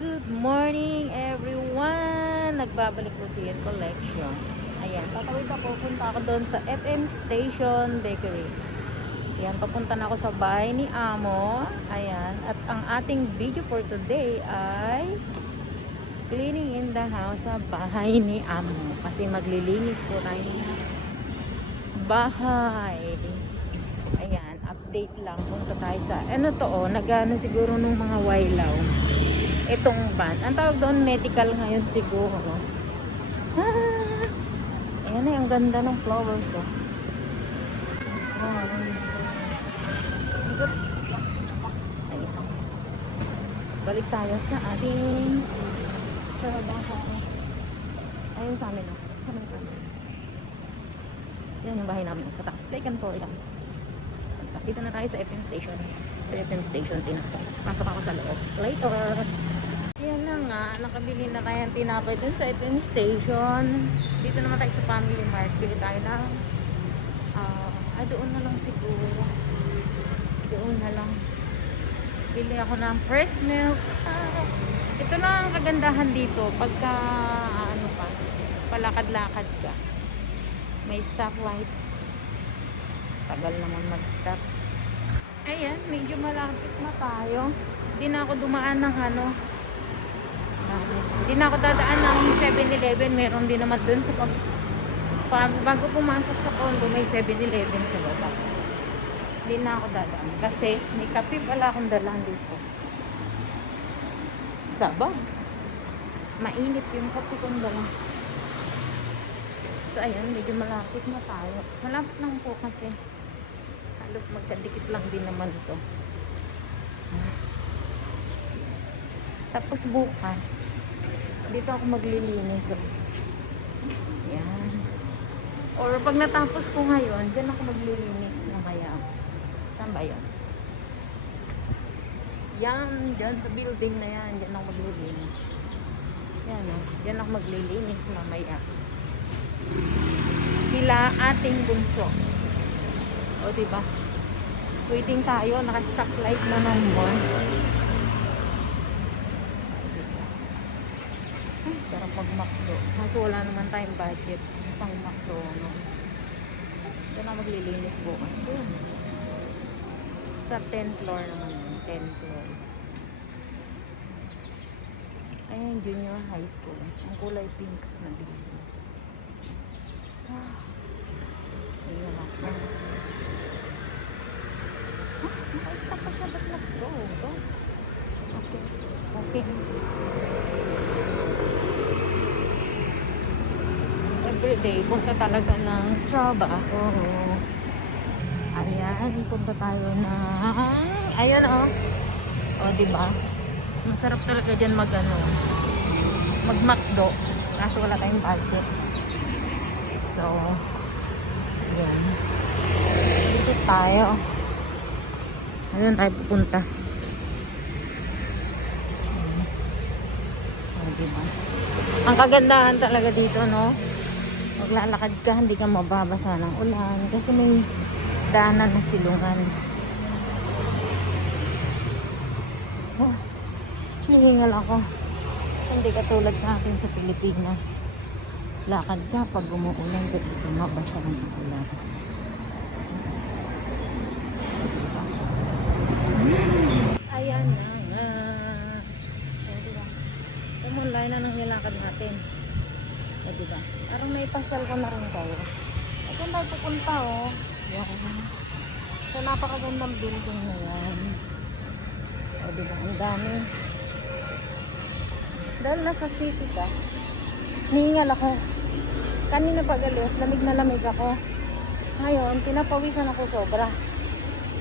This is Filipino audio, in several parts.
Good morning everyone! Nagbabalik po si Ed Collection. Ayan, tatawid ako, punta ako doon sa FM Station Bakery. Ayan, papunta na ako sa bahay ni Amo. Ayan, at ang ating video for today ay cleaning in the house sa bahay ni Amo. Kasi maglilinis po tayo ng bahay. Ayan, update lang. Punta tayo sa, nagano siguro nung mga wailaw. Itong van. Ang tawag doon, medical ngayon siguro. Ayan ay, ang ganda ng flowers. Oh. Ayan. Balik tayo sa ating ayun sa amin. Yan yung bahay namin. Sa taas. Second floor lang. Dito na tayo sa FM station. FM station, tinapay. Pasok ako sa loob. Later! Yan na nga, nakabili na tayo ng tinapay dun sa FM station. Dito naman tayo sa Family Mart. Bili tayo ng doon na lang siguro. Doon na lang. Bili ako ng fresh milk. Ito lang ang kagandahan dito. Pagka, palakad-lakad ka. May stoplight. Tagal naman mag-stop. Ayan, medyo malapit na tayo. Hindi na ako dumaan ng hindi na ako dadaan ng 7-Eleven. Meron din naman dun sa bago pumasok sa condo, may 7-Eleven sa baba. Hindi na ako dadaan kasi may kape pala akong dalang dito. Sabag. Mainit yung kape kong dalang. So ayan, medyo malapit na tayo. Malapit lang po kasi halos magkadikit lang din naman ito. Tapos bukas dito ako maglilinis. Yan. Or pag natapos ko ngayon, dyan ako maglilinis mamaya. Saan ba yan? Yan, dyan sa building na yan. Dyan ako maglilinis. Yan o. Dyan ako maglilinis mamaya. Sila ating bunso. O diba? Waiting tayo. Naka-stoplight na ng mall. Pero pag McDo, kasi wala naman tayong budget pang McDo, no? Ito na maglilinis bukas. Sa 10th floor naman yun. 10th floor. Ayan, junior high school. Ang kulay pink na building. Ayan ako. Naka-stop pa siya. Ba't McDo? Okay. Okay. Everyday, punta talaga ng trabaho. Ayan, punta tayo na ayan o diba? Masarap talaga dyan mag-McDo kaso wala tayong budget. So ayan, dito tayo. Ayan tayo pupunta. O diba? Ang kagandahan talaga dito, no? Maglalakad ka, hindi ka mababasa ng ulan kasi may daanan na silungan. Oh, hihingal ako. Hindi katulad sa atin sa Pilipinas. Lakad ka pag umuulan, hindi ka mabasa ng ulan. Ayan na nga. Umunlay na ng nilakad natin. O diba? Parang naipasal ko na rin kayo. At yan tayo pupunta Yan. So napakagandang building na yan. O diba? Ang dami. Dahil nasa city ka, nihingal ako. Kanina pag alis, lamig na lamig ako. Ngayon, pinapawisan ako sobra.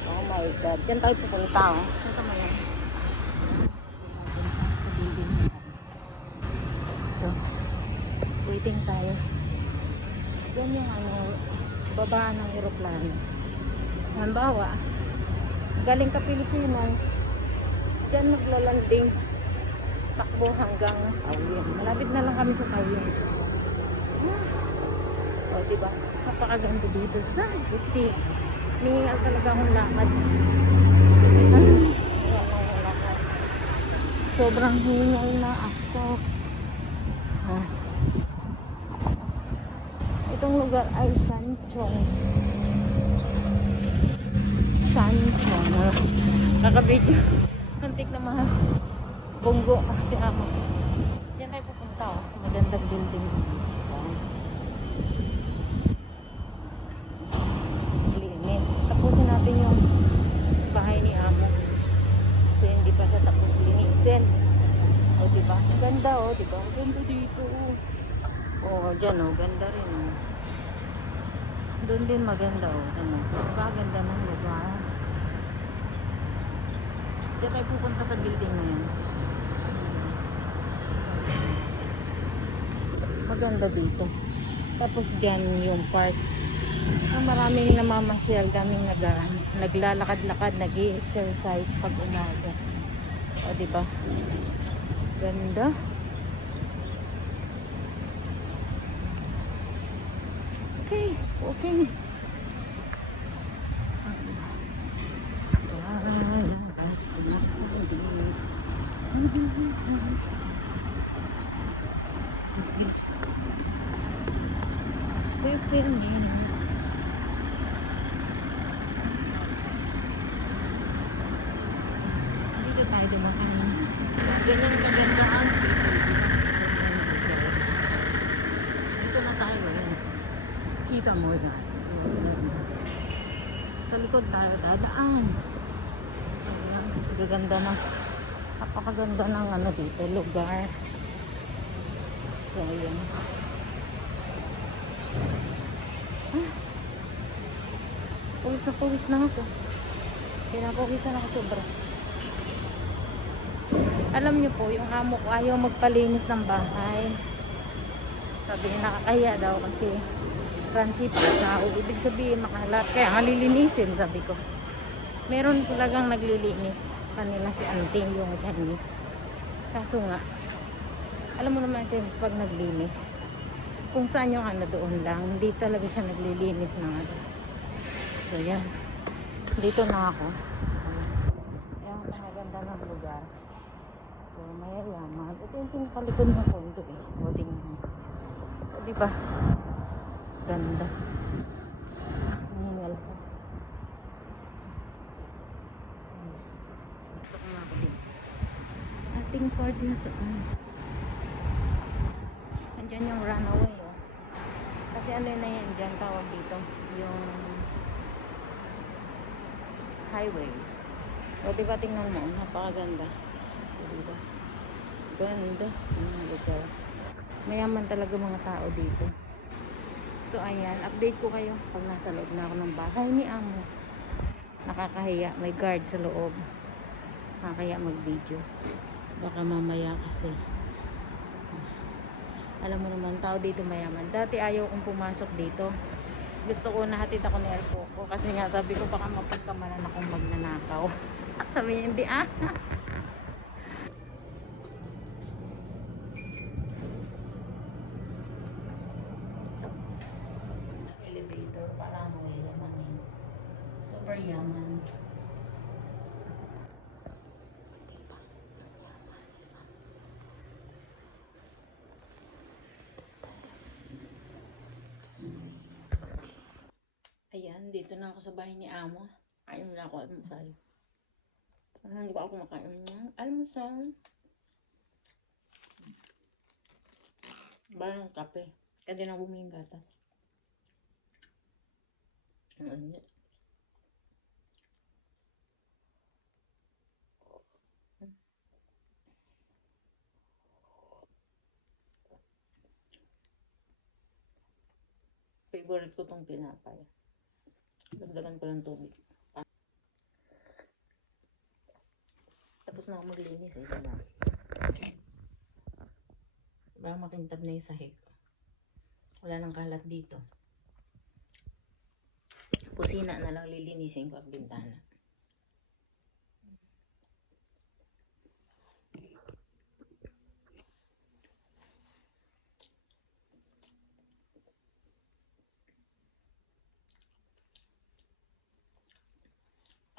Oh my God. Yan tayo pupunta Ito mo yan. Waiting tayo. Yan yung baba ng aeroplano. Halimbawa, galing ka Pilipinas, dyan maglalanding, takbo hanggang Taoyuan. Malapit na lang kami sa Taoyuan. O diba? Napakaganda dito sa city. Hihingal talaga akong lakad. sobrang hingal na ako. Ah. Itong lugar ay Sanchong. Sanchong. Kakabidyo. Antik na mahal. Bunggo kasi ako. Diyan tayo pupunta. Oh. Magandang building. Linis. Tapusin natin yung bahay ni Amo. Kasi hindi pa siya tapos linisin. O diba? Ganda o. Diba? Ganda dito. O dyan o. Ganda rin o. Doon din maganda o. Ano? Diba? Ganda ng lugar. Diyan tayo pupunta sa building na yan. Maganda dito. Tapos dyan yung park. Maraming namamasyal, daming naglalakad-lakad, nag-i-exercise pag umaga. O diba? Ganda. Okay, okay. Still minutes. Dito tayo dumakan. Ganyan kaganda ang city. Dito na tayo. Kita mo na. Sa likod tayo dadaan. Ayan, gaganda na. Napakaganda ng ano dito, lugar. So, ayan. Pawis na ako. Pinapawisan ako sobra. Alam niyo po, yung amo ko ayaw magpalinis ng bahay. Sabi niya nakakahiya daw kasi crunchy pa sa ibig sabihin makalat. Kaya malilinisin, sabi ko. Meron talagang naglilinis kanila si auntie yung Chinese. Kaso nga, alam mo naman Chinese pag naglinis, kung saan yung ano doon lang, hindi talaga siya naglilinis ng ano. So yan, dito na ako. Ayan, maganda ng lugar. So mayayaman. Ito yung palikod ng kondo eh. O tingnan. O diba? Ganda. Hingal ko. Gusto ko nga ako din. Ating part na saan. Andyan yung runaway oh. Kasi ano na yan dyan tawag dito. Yung highway. O diba tingnan mo, napakaganda. O diba? Ganda ng lugar. Mayaman talaga mga tao dito. So ayan, update ko kayo pag nasa loob na ako ng bahay ni Amo. Nakakahiya, may guard sa loob. Nakakahiya mag-video. Baka mamaya kasi. Alam mo naman, tao dito mayaman. Dati ayaw kong pumasok dito. Gusto ko nahatid ako ni Elpo ko kasi nga sabi ko baka mapagkamalan akong magnanakaw. Sabi niya hindi elevator para mo yamanin. Super yaman. Ayan, dito na ako sa bahay ni Amo. Kain na ako almusal. Hindi ba ako makain ng almusal? Parang kape. Kaya din ako bumili ng gatas. Ano? Favorite ko tong tinapay. Dagdagan ko ng tubig. Tapos na ako maglinis eh. Diba? Baka makintab na yung sahig. Wala nang kalat dito. Kusina na lang lilinisin ko at bintana.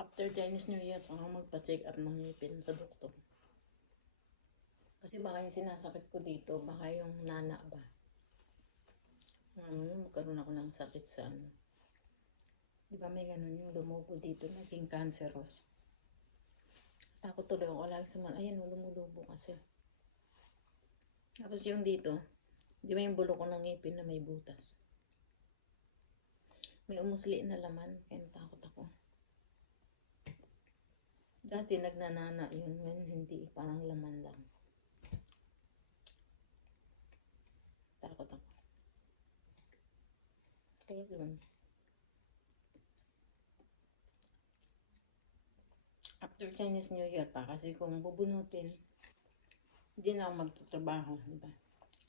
After Chinese New Year, parang magpa-check up ng ngipin sa doktor. Kasi baka yung sinasakit ko dito, baka yung nana ba. Magkaroon ako ng sakit sa ano. Di ba may ganun yung lumubo dito, naging cancerous. Takot tuloy ako lagi ayan, lumulubo kasi. Tapos yung dito, di ba yung bulok ko ng ngipin na may butas. May umusli na laman, kaya natakot ako. Dati nagnanana yun, ngayon hindi, parang laman lang. Takot ako. Kaya yun. After Chinese New Year pa, kasi kung bubunutin, hindi na ako magtatrabaho, diba?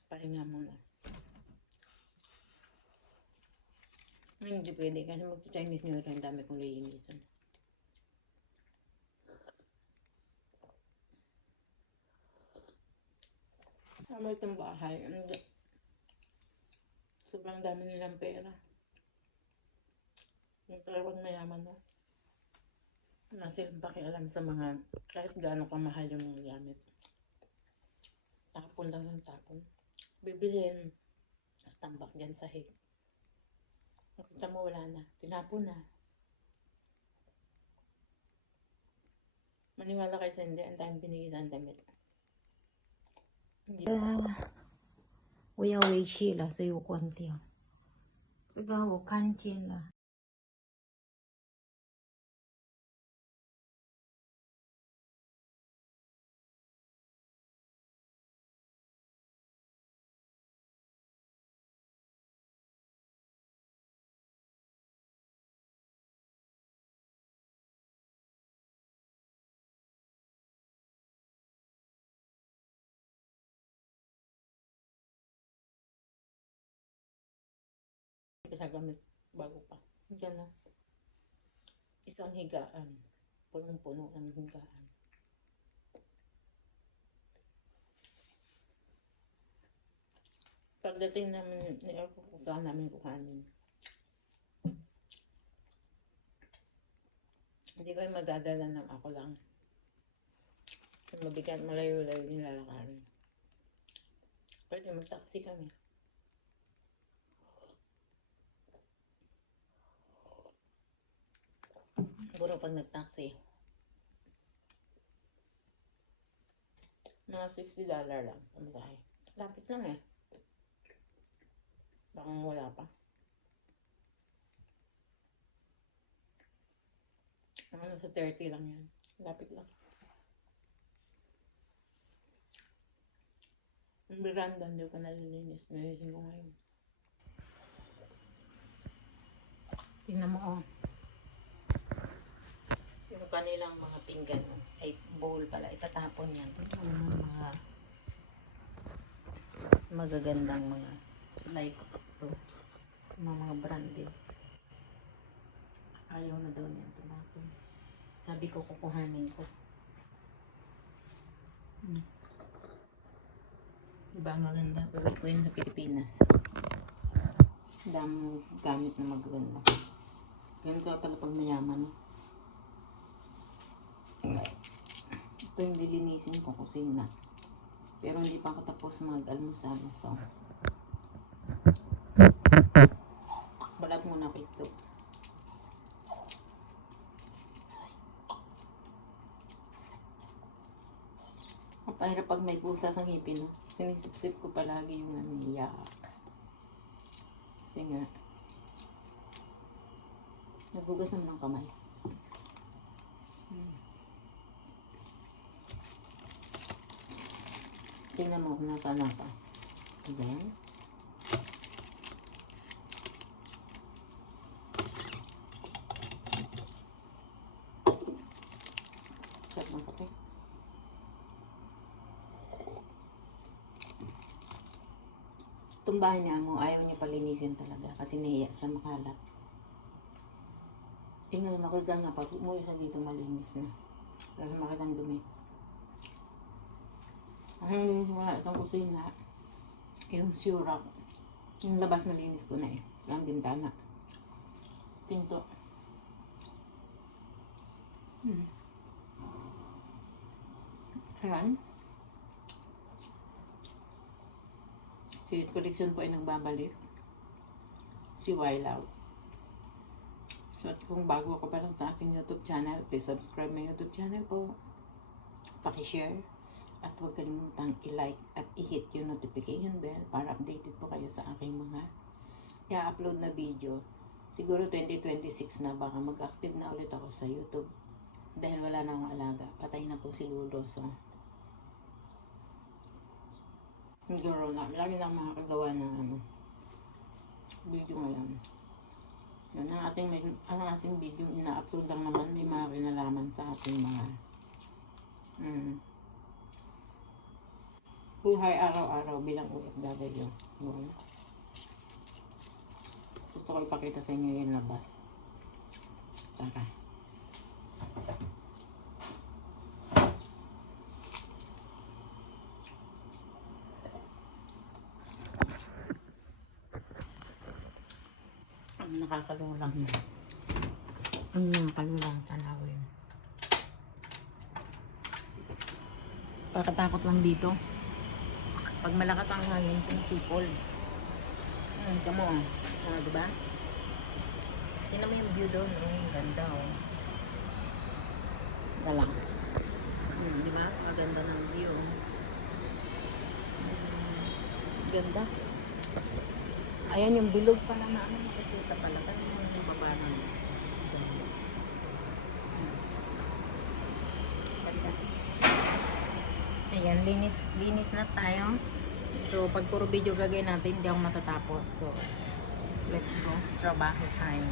Pahinga muna. Hindi pwede kasi magta-Chinese New Year, ang dami kong lilinisan. Ano itong bahay? Sobrang dami nilang pera. Yung talagang mayaman na. Wala silang pakialam sa mga kahit gaano kamahal yung mga gamit. Tapon lang ng tapon. Bibilhin. Tapos tambak dyan sa hig. Nakita mo wala na. Tinapon na. Maniwala kayo sa hindi. Ang dami binigyan ng damit. Hindi. 我要回去了，所以我关掉。这个我看见了。Pinagamit bago pa. Diyan na. Isang higaan. Punong-puno ng higaan. Pagdating namin, pupuntahan namin kuhanin. Hindi ko yung madadala ng ako lang. Mabigat, malayo-layo nilalakarin. Pwede mag-taxi kami. Siguro pag nag-taxi, mga $60 lang. Pamasahe. Lapit lang eh. Baka wala pa. Mga nasa 30 lang yan. Lapit lang. Yung veranda, hindi ko nalilinis. Nalisin ko ngayon. Tingnan mo oh. Yung kanilang mga pinggan ay bowl pala. Itatapon yan. Tingnan mo mga magagandang mga like ito. Mga branded. Ayaw na daw niyan tinapon. Sabi ko kukuhanin ko. Diba ang maganda? Gawin ko yun sa Pilipinas. Dami gamit na magaganda. Ganun ka pala pag mayaman. Ito yung lilinisin ko kusina. Pero hindi pa ako tapos mag-almusal ito. Balat muna ko ito. Pahirap pag may butas ang ngipin. Sinisip-sip ko palagi yung naniyak. Kasi nga, nagbugas naman ng kamay. Tingnan mo kung nasaan ako. Then, sarap ng kape. Itong bahay niya mo, ayaw niya palinisin talaga kasi nahiya siya makalat. Tingnan mo, makita nga pag umuwi siya dito malinis na. Kasi makita ang dumi. Ang linis mo na itong kusina, yung syrup, yung labas na linis ko na eh. Ang bintana. Pinto. Ayan. Si Collection po ay nagbabalik. Si Wylau. So at kung bago ka pa lang sa aking YouTube channel, please subscribe my YouTube channel po. Paki-share. At huwag kalimutang i-like at i-hit yung notification bell para updated po kayo sa aking mga i-upload na video. Siguro 2026 na baka mag-active na ulit ako sa YouTube. Dahil wala na akong alaga. Patay na po si Lulo. So, siguro na. Lagi lang makakagawa ng video ngayon. Yan ang ating video ina-upload lang naman. May mga kinalaman sa ating mga buhay araw-araw bilang OFW. Gusto ko ipakita sa inyo yung labas. Tara. Ang nakakalulang na. Ang nakakalulang tanawin. Pagkatakot lang dito. Pag malakas ang hangin, sinisipol. Tama mo. Diba? Tingnan mo yung view doon. Ganda Gala. Diba? Maganda ng view. Ganda. Ayan yung bilog pala na nakikita pala. Kaya yung baba na. Ganda. Ayan, linis na tayo. So, pag puro video gagawin natin, hindi ako matatapos. So, let's go. Trabaho time.